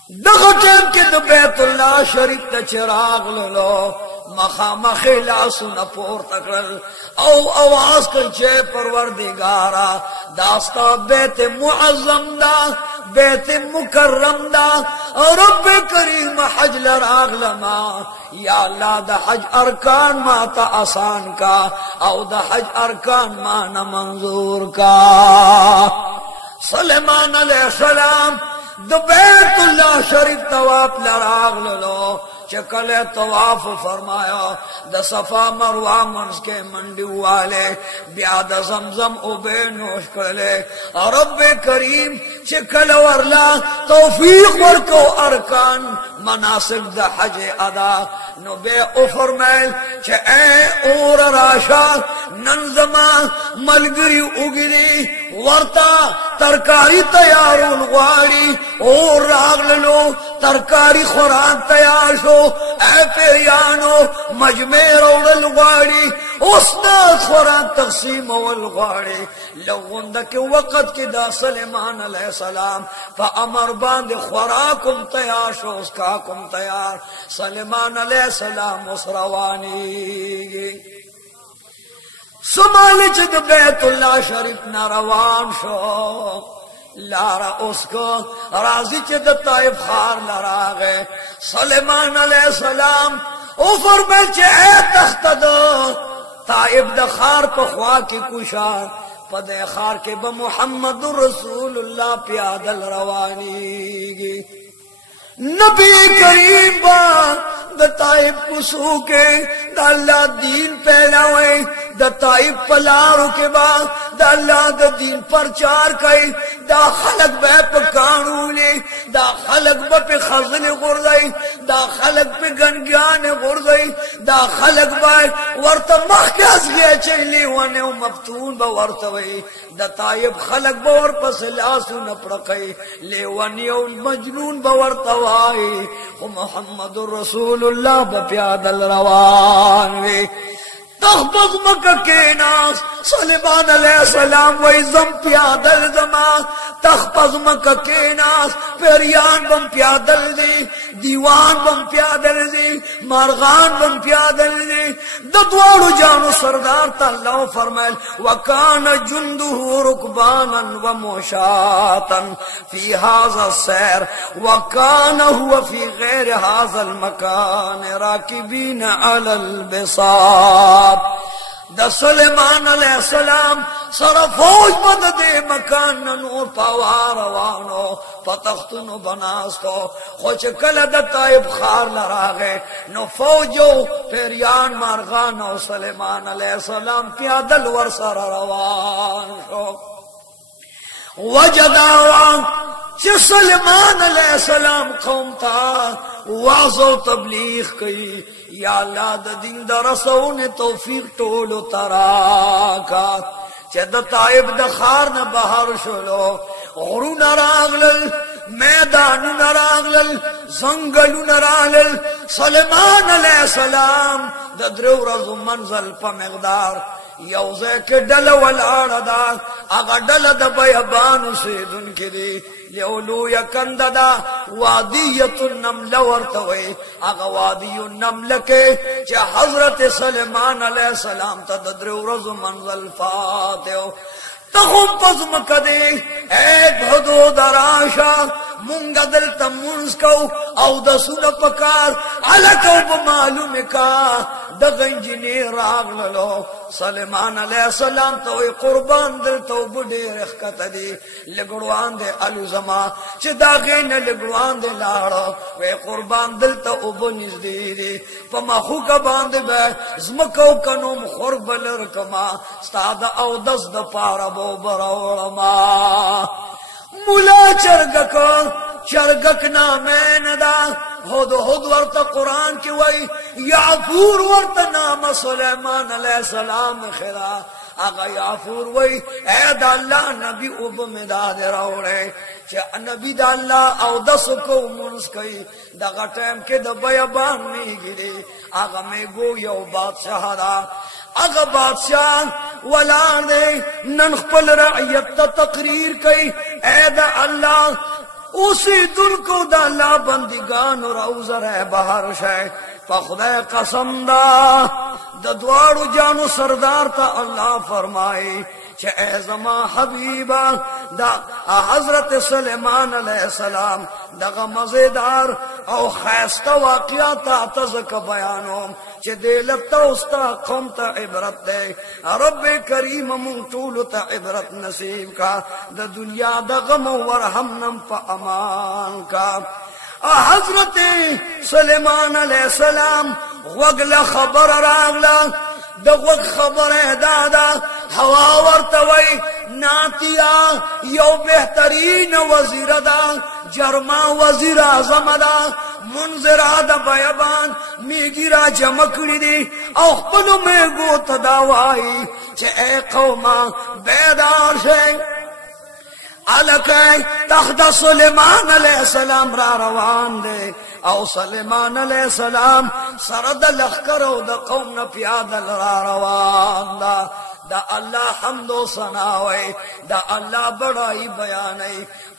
दगटेम के द बैतुल्लाह शरीफ द चिराग लो मखामा खेला सुन पोर तकड़ल औ आवाज कर चे परवरदिगारा दास्ता बेत मुअज्जम दा बेत मुकर्रम दा और रब करीम हज लराग लमा या अल्लाह द हज अरकान माता आसान का औ द हज अरकान मान मंजूर का सुलेमान अलैहिस्सलाम द बैतुल्लाह शरीफ तवाफ लराग लो चकले तवाफ फरमाया द सफा मरवा मंस के मंडी वाले ब्याद जमजम उबे नोश कले और रब करीम चकल वरला तौफीक वर को अरकान मनासिक द हज अदा नो बे फरमाइल चे ए और राशा नंजमा मलगरी उगली वर्ता तरकारी तैयार उलवाड़ी और राग लो तरकारी खुराक तैयार शो ऐ पेरियानो मजमेर और गाड़ी उसना खुराक तकसीम और गाड़ी लोगों के वक़्त के दा सुलेमान अलैहिस्सलाम फअमर बांध खुराकुम तैयार शो उसका कुम तैयार सुलेमान अलैहिस्सलाम उस रवानी सुमाल चद बैतुल्लाह शरीफ न रवान शो लारा उसको राजी चद ताइफ खार लरा गए सुलेमान अलैहिस्सलाम ऊपर में चे तख्त दो ताइफ द खार पखवा की कुशार पदे खार के ब मुहम्मदुर रसूलुल्लाह प्यादल रवानी नबी करीम बा द ताइफ कुसू के the Allah Deen पहलावे the Taif पलारू के बाद द अल्लाह द दीन प्रचार कई दा खलक बे पे कानूने दा खलक पे खजल गुर्दई दा खलक पे गनज्ञान गुर्दई दा खलक बाय वर्त महकास गए चली वने मफ्तून ब वर्तवई द ताइब खलक बोर पस लासु न पड़कई ले वनी मजनून ब वर्तवाई मुहम्मदुर रसूलुल्लाह ब प्यादल रवान वे तख्बग मक्का के नास सुलेमान अलैहिस्सलाम वही जम प्यादल जमा तख्बग मक्का के नास पेरियान बम प्यादल दी दीवान बम प्यादल दी मारगान बम प्यादल दी दद्वाड़ू जानो सरदार तल्लाह फरमाइल वकान जुंदुहु रुकबानन व मोशातन फी हाज़ा सैर वकान हुआ फी गैर हाज़ल मकान राकिबीन अलल बिसात द सुलेमान अलैहिस्सलाम सरा फौज मद दे मकान नूर पावा रवानो पतख्तनो बनास्तो खोच कल द ताइब खार लरा गए नो फौजो पेरियान मारगान और सुलेमान अलैहिस्सलाम प्यादल वर सरा रवान शो वजदावा च सुलेमान अलैहिस्सलाम कौम था वाज़ो तबलीग कई या अल्लाह द दिन दरसो ने तौफीक टोलो तराका चद ताइब द खार न बहार शोलो औरु नरागल मैदान नरागल जंगल नरागल सुलेमान अलैहिस्सलाम द द्रोरज मंजल प मकदार यौजे के डल वलाड़ा अगर डल द बयाबान से दुन के दे लेलू यकंददा वादियतुन नमल वर्तवे अगर वादियु नमल के च हजरत सुलेमान अलैहिस्सलाम तदद्र रज मंजल फातियो तहुम पज़म कदे एक भदो दराशा मुंगदल तमुंस को औ दसुन पकार अलको मालूम का दगंजने राग लो सुलेमान अलैहिस्सलाम तो कुर्बान दिल तो बुढ़े रखत दी लगड़वान दे अलुजमा चिदागे न लगड़वान दे लाड़ो वे कुर्बान दिल तो उब निजदी दी पमखु का बांध बे जमको कनो मुखर बलर कमा स्ताद औ दस द पारा बो बरोड़मा मुला चरगक नामैन दा खुद वर्त कुरान की वही याफूर वर्त नाम सुलेमान अलैहिस्सलाम खिला आगा याफूर वही ऐ दा अल्लाह नबी उब में दाद रावड़े चे नबी दा अल्लाह औ दस को मुंस कई दगा टाइम के द बयाबान में गिरे आगा में गो यो बादशाह दा आगा बादशाह वला दे नन खपल रइयत तकरीर कई ऐ दा अल्लाह उसी दुल को दा अल्लाह बंदिगान और औजर है बाहर शे खुदा कसम दा द्वारू जानू सरदार ता अल्लाह फरमाए चे ए ज़मा हबीबा दा हजरत सुलेमान अलैहिस्सलाम दगा मजेदार और खैस्ता वाक़िया ता तज़क बयानो चे देलता उस्ता कौम ता इबरत दे रब करीम मुंतूल ता इबरत नसीब का द दुनिया दा गम वरहम नम पा अमान का हजरत सुलेमान अलैहिस्सलाम वगला खबर रागला दवग खबर है दादा हवा वर्तवई नातिया यो बेहतरीन वजीर दा जर्मा वजीर आजम दा मुंजरा दा बयाबान मेगिरा जमकड़ी दी औपनो में गोत दावाई चे ए कौमा बेदार से अलकै तख्त सुलेमान अलैहिस्सलाम रा रवान दे औ सुलेमान अलैहिस्सलाम सरद लखकर द कौम न प्यादल रा रवान दा अल्लाह हमदो सनावे दा अल्लाह बड़ाई बयाने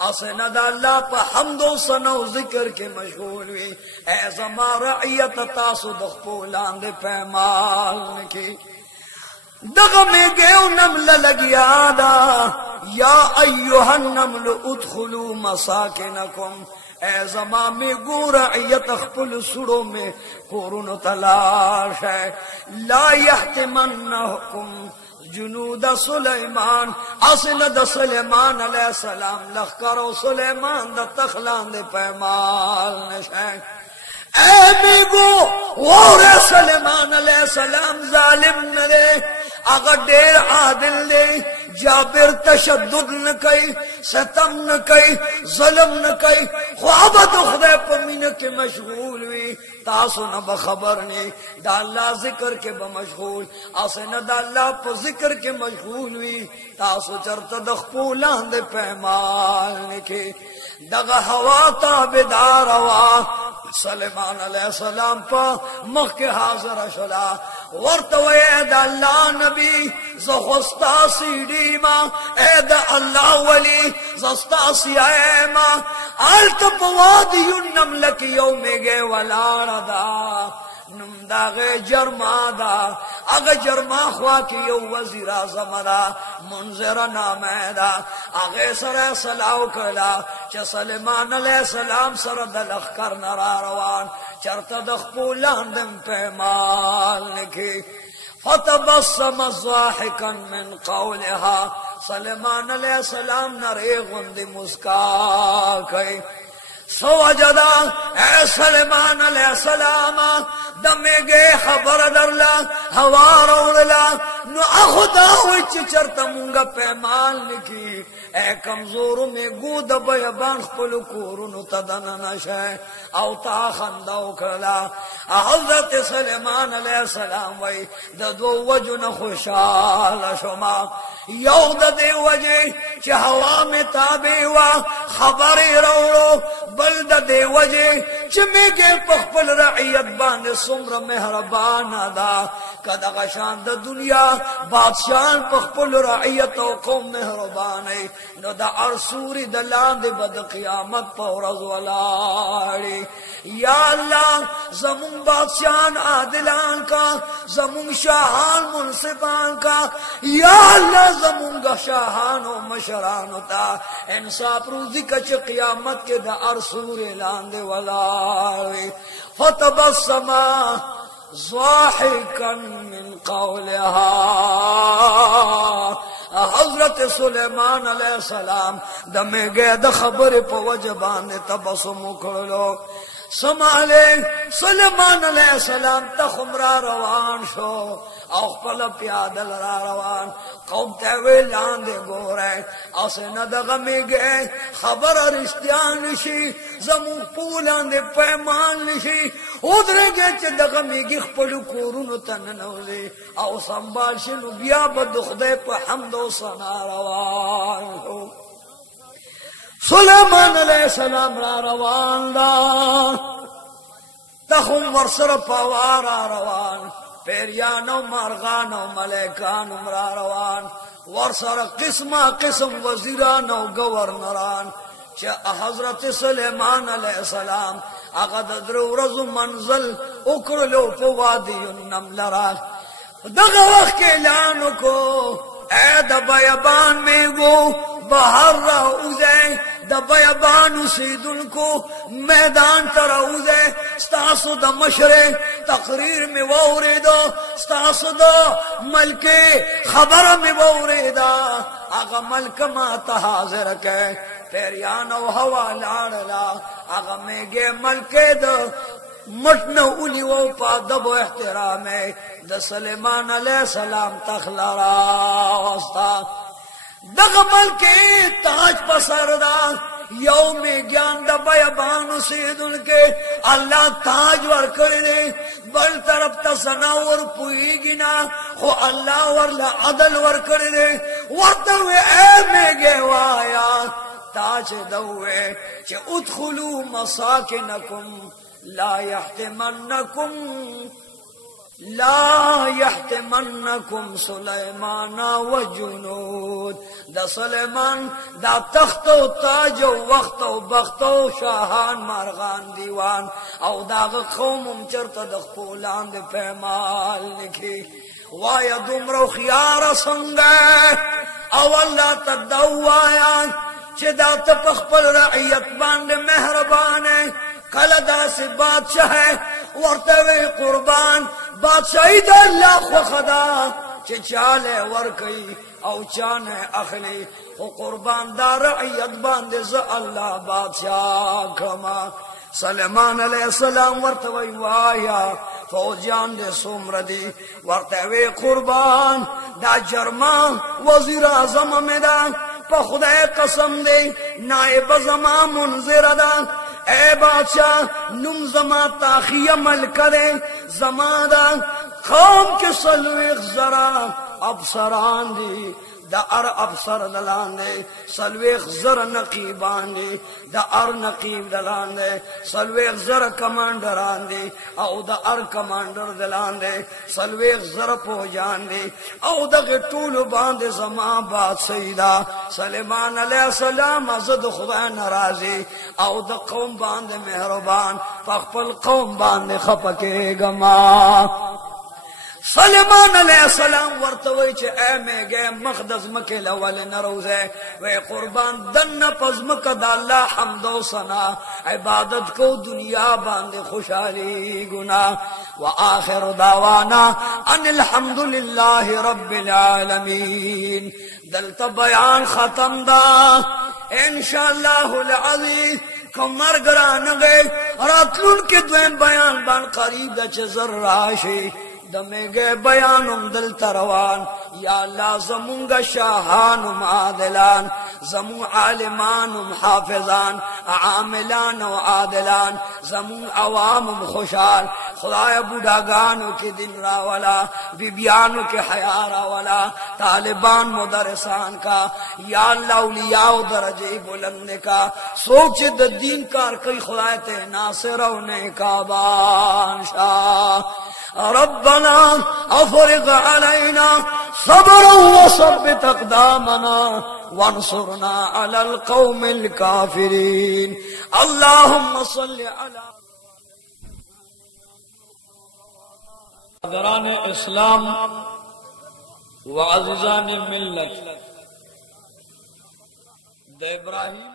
असन दा अल्लाह पर हमदो सनो जिक्र के मशगूल हुई ए ज़मा रइयत तासु दखपोलान दे पैमाल की दग में गयो नमल लगिया दा या अय्युहन नमल उदखुलू मसाकिनकुम ए ज़मा में गुरइयत खपुल सुड़ो में कोरुन तलाश है ला यहतिमन्नहुकुम जुनूद सुलेमान असलद सुलेमान अलैहिस्सलाम लखकरो सुलेमान द तखलान दे पैमाल नशै ए बेगो और सुलेमान अलैहिस्सलाम जालिम नरे अगर देर आदिल दे जाबिर तशद्दुद न कई सतम न कई जुल्म न कई ख्वाब खुदा पमीन के मशगूल हुई तासु न बखबर ने दाल्ला जिक्र के बमशगूल आसे न दाल्ला पर जिक्र के मशगूल हुई तासु चरत दखपूलान दे पैमाल के दगा हवा ताबेदार हवा सुलेमान अलैहिस्सलाम पा मख के हाजिर शला वर्तवे दा अल्लाह नबी ज़खस्ता सीडी मा ए दा अल्लाह वली ज़स्ता सियाए मा आल्त पवादी नमल की यौमे गे वलारदा नुमदागे जर्मा दा अगर जर्मा ख्वा की यो वजीर आज़म दा मुंज़िर नामैदा आगे सर सलाव कला च सुलेमान अलैहिस्सलाम सर दलख कर नरा रवान चरता दखपूलान दम पैमाल निकी फतबस्सम ज़ाहिकन मिन क़ौलिहा सुलेमान अलैहिस्सलाम नरे गुंदी मुस्का गए सवजदा ए सुलेमान अलैहिस्सलाम दमे गए खबर दरला हवा रोला नु खुदा विच चरता मुंगा पैमाल निकी ए कमजोर में गुद बयाबान खपल कोरुन तदन नशे औ ता खंदाव कला हजरत सुलेमान अलैहिस्सलाम वही द दो वजन खुशाल शुमा यौ दे वजे च हवा में ताबे हुआ खबर रोड़ो बल दे वजे च में गे पखपल रइयत बान सुमर मेहरबान अदा कदा शान द दुनिया बादशाह पखपल रइयत कौम मेहरबान है नो द अरसूरी दलान दे बद क़यामत पौरज वलाड़ी या अल्लाह ज़मुन बादशाह आदिलान का ज़मुन शाहान मुनसिबान का या अल्लाह ज़मुन शाहान व मशरान होता इंसाफ रूज़ी कच क़यामत के द अरसूरी लान दे वलाड़ी फतबस्समा ज़ाहिकन मिन क़ौलिहा हजरत सुलेमान अलैहिस्सलाम दमे गए द खबर पवजबान तबसुम करो سماله سلیمان علیہ السلام تخمرا روان شو او خپل پیادل را روان قوم ته ویلان دے ګوره اسنه دغه میګه خبر رښتیا نشي زمو پولان دے پیمان نشي ودرګه چې دغه میګه خپل کورونو ته ننولې او سنبال شنو بیا به خدای په حمد او ثنا روان شو سلیمان علیہ السلام را روان دا تخم ورسر پوارا روان پیریانو مرغانو ملیکانو را روان ورسر قسمه قسم وزیرانو گورنران چې حضرت سلیمان علیہ السلام هغه د درو ورځو منزل وکړلو په وادي النمل را دغه وخت اعلان وکړو اے د بیابان میگو بهر را اوزه د بیابان اوسیدونکو میدان ته راوځه ستاسو د مشره تقریر می واوریدو ستاسو د ملکه خبره می واوریدا هغه ملک ما ته حاضر کړه پیریان او هوا لاړلا هغه میګه ملکه د مټنو اولی و پا دب احترام د سلیمان علیہ السلام تخلرا واسطا دغه ملکه تاج پسر دا یوم گیان دا بیابانو سیدن کے اللہ تاج ور کردے بل طرف تا سناور پوئی گنا خو اللہ ورلا عدل ور کردے ورطوے اے میں گے وایا تاج دوے چے ادخلو مساکنکم لا يحتمنكم سليمان وجنود دا سلیمان دا تخت و تاج و وقت و بخت و شاہان مارغان دیوان او دا قوم چرت د خپلان د پیمال نکی وایا دومره خيار څنګه او الله تدوایا چې دا ته خپل رعیت باندې مهربانه کله داسې بادشاہ ورته قربان بادشاہی دا اللہ خو خدا چه چاله ورکی او چانه اخلی خو قربان دا رعیت باندې ز الله بادشاہ کما سلیمان علیہ السلام ورته وی وایا فوجان دے سومر دی ورته وی قربان دا جرما وزیر اعظم میں دا په خدای قسم دی نائب زما منذر دا اے بادشاہ نم زما تاخیہ ملک دے زما دا قوم کے سلویخ ذرا افسران دی دا ار افسر دلان دے سلویخ زر نقیبان دی دا ار نقیب دلان دے سلویخ زر کمانڈران دی او دا ار کمانڈر دلان دے سلویخ زر پوجان دی او دا غطول باند زمان بات سیدہ سلیمان علیہ السلام ازد خدا نرازی او دا قوم باند مہربان فاقپل قوم باند خپکے گما سلیمان علیہ السلام ورتوی چه اے میگه مقدس مکه لول نروزه وی قربان دن پزمک دا اللہ حمد و ثنا عبادت کو دنیا باندې خوشحالی گنا وآخر دعوانا ان الحمدللہ رب العالمین دلتا بیان ختم دا انشاءاللہ العزیز کمر گران گئے راتلون کے دویم بیان بان قریب دا چه ذر راشی دمگے بیانم دل تروان یا اللہ زمونگا شاہانم عادلان زمون عالمانم حافظان عاملان و عادلان زمون عوامم خوشحال خدای بوداگانو کی دن راولا بیبیانو کی حیا راولا طالبان مدرسان کا یا اللہ اولیاء و درجے بلند کا سوچ د دین کار کئی خدای تے ناصر و نیکا بانشاہ ربنا افرغ علينا صبرا وثبت اقدامنا وانصرنا على القوم الكافرين اللهم صل على حضران اسلام وعزیزان ملت د ابراہیم